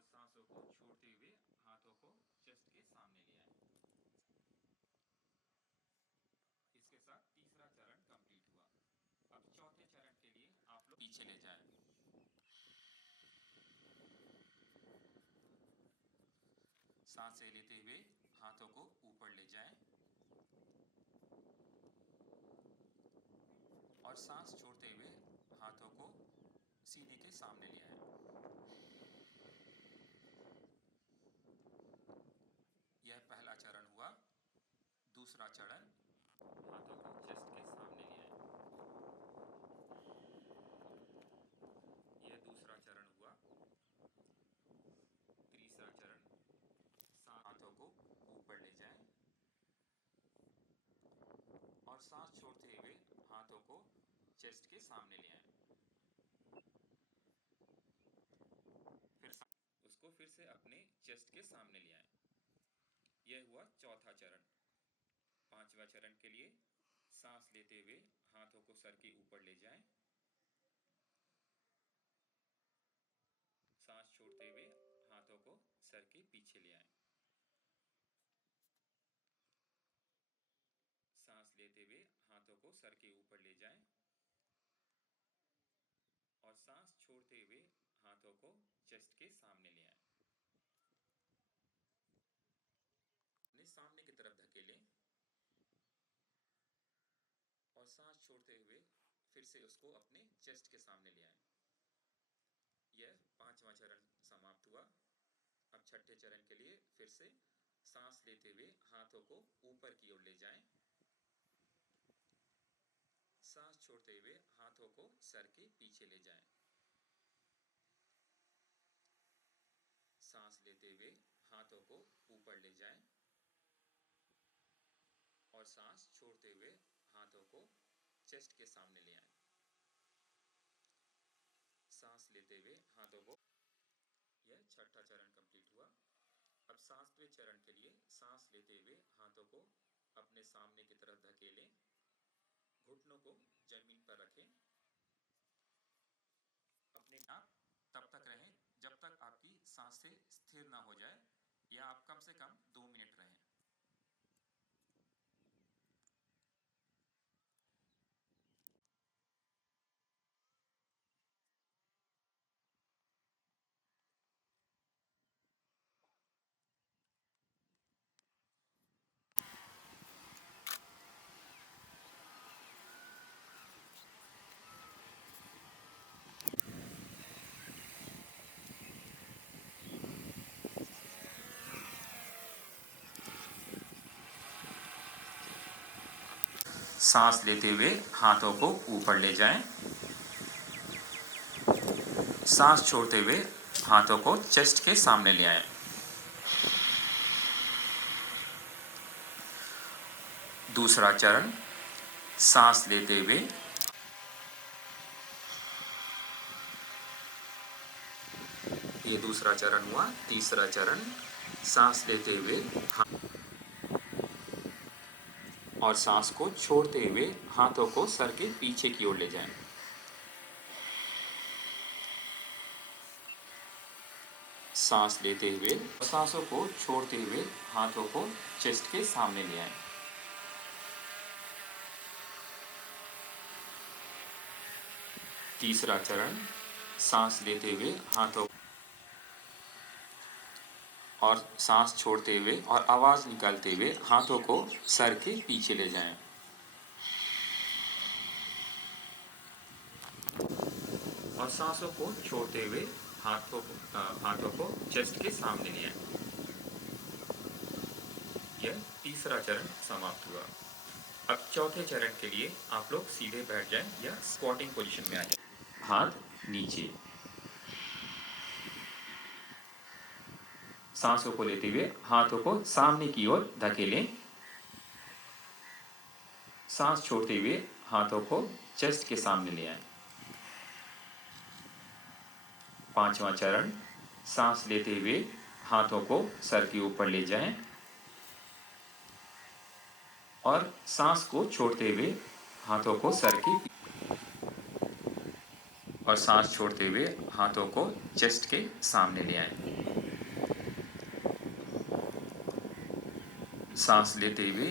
और सांसों को छोड़ते हुए हाथों को चेस्ट के सामने ले आए। इसके साथ तीसरा चरण कंप्लीट हुआ। अब चौथे चरण के लिए आप लोग पीछे ले जाएं। सांसें लेते हुए हाथों को ऊपर ले जाएं और सांस छोड़ते हुए हाथों को सीने के सामने ले आएं। यह पहला चरण हुआ। दूसरा चरण, हाथों को चेस्ट के सामने ले आएं। यह दूसरा चरण हुआ। तीसरा चरण, हाथों को ऊपर ले जाएं और सांस छोड़ते हुए हाथों को चेस्ट के सामने ले आएं। फिर उसको फिर से अपने चेस्ट के सामने ले आएं। यह हुआ चौथा चरण। पांचवा चरण के लिए सांस लेते हुए हाथों को सर के ऊपर ले जाएं। सांस छोड़ते हुए हाथों को सर के पीछे ले आएं। सांस लेते हुए हाथों को सर के ऊपर ले जाएं और सांस छोड़ते हुए हाथों को चेस्ट के सामने ले आएं। अपने सामने की तरफ धकेलें और सांस छोड़ते हुए फिर से उसको अपने चेस्ट के सामने ले आएं। यह पांचवा चरण समाप्त हुआ। अब छठे चरण के लिए फिर से सांस लेते हुए हाथों को ऊपर की ओर ले जाएं। सांस छोड़ते हुए हाथों को सर के पीछे ले जाएं। सांस लेते हुए हाथों को ऊपर ले जाएं और सांस छोड़ते हुए हाथों को चेस्ट के सामने ले आएं। सांस लेते हुए हाथों को। यह छठा चरण कंप्लीट हुआ। अब सातवें चरण के लिए सांस लेते हुए हाथों को अपने सामने की तरफ धकेलें। घुटनों को जमीन पर रखें। अपने आप तब तक रहें जब तक आपकी सांसें स्थिर ना हो जाए या आप कम से कम 2 मिनट रहें। सांस लेते हुए हाथों को ऊपर ले जाएं। सांस छोड़ते हुए हाथों को चेस्ट के सामने ले आएं। दूसरा चरण, सांस लेते हुए ये दूसरा चरण हुआ। तीसरा चरण, सांस लेते हुए और सांस को छोड़ते हुए हाथों को सर के पीछे की ओर ले जाएं। सांस लेते हुए सांसों को छोड़ते हुए हाथों को चेस्ट के सामने ले आएं। तीसरा चरण, सांस लेते हुए हाथों और सांस छोड़ते हुए और आवाज निकालते हुए हाथों को सर के पीछे ले जाएं। और सांसों को छोड़ते हुए हाथों को चेस्ट के सामने ले आएं। यह तीसरा चरण समाप्त हुआ। अब चौथे चरण के लिए आप लोग सीधे बैठ जाएं या स्क्वाटिंग पोजीशन में आ जाएं। हाथ नीचे। सांसों को लेते हुए हाथों को सामने की ओर धकेलें। सांस छोड़ते हुए हाथों को चेस्ट के सामने ले आएं। पांचवा चरण, सांस लेते हुए हाथों को सर के ऊपर ले जाएं और सांस को छोड़ते हुए हाथों को सर की और सांस छोड़ते हुए हाथों को चेस्ट के सामने ले आएं। सांस लेते हुए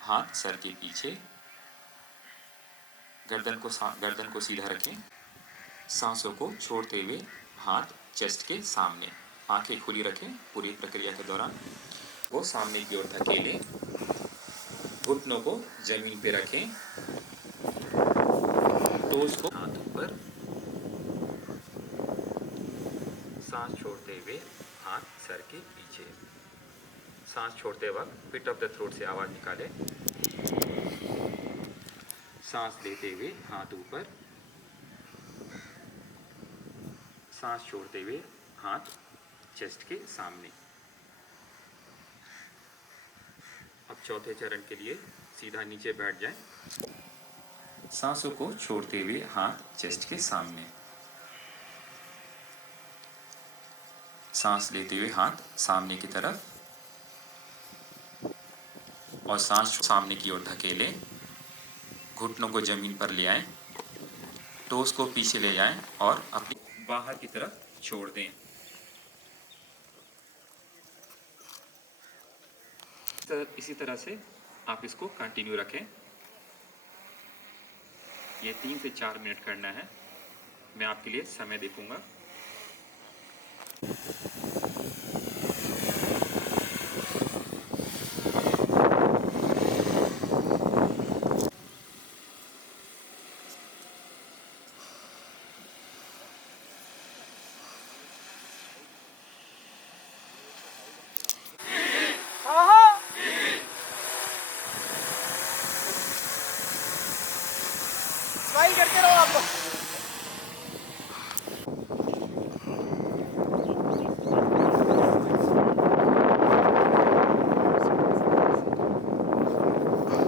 हाथ सर के पीछे, गर्दन को सीधा रखें। सांसों को छोड़ते हुए हाथ चेस्ट के सामने, आंखें खुली रखें। पूरी प्रक्रिया के दौरान वो सामने की ओर धकेलें, घुटनों को जमीन पे रखें, टोस को हाथ ऊपर, सांस छोड़ते हुए हाथ सर के पीछे। सांस छोड़ते वक्त पिट ऑफ द थ्रोट से आवाज निकालें। सांस लेते हुए हाथ ऊपर, सांस छोड़ते हुए हाथ चेस्ट के सामने। अब चौथे चरण के लिए सीधा नीचे बैठ जाएं। सांसों को छोड़ते हुए हाथ चेस्ट के सामने, सांस लेते हुए हाथ सामने की तरफ और सांस सामने की ओर धकेलें, घुटनों को जमीन पर ले आएं, टोस को पीछे ले जाएं और अपनी बाहर की तरफ छोड़ दें। इसी तरह से आप इसको कंटिन्यू रखें। ये 3 से 4 मिनट करना है। मैं आपके लिए समय देखूंगा। स्माइल करते रहो आप लोग।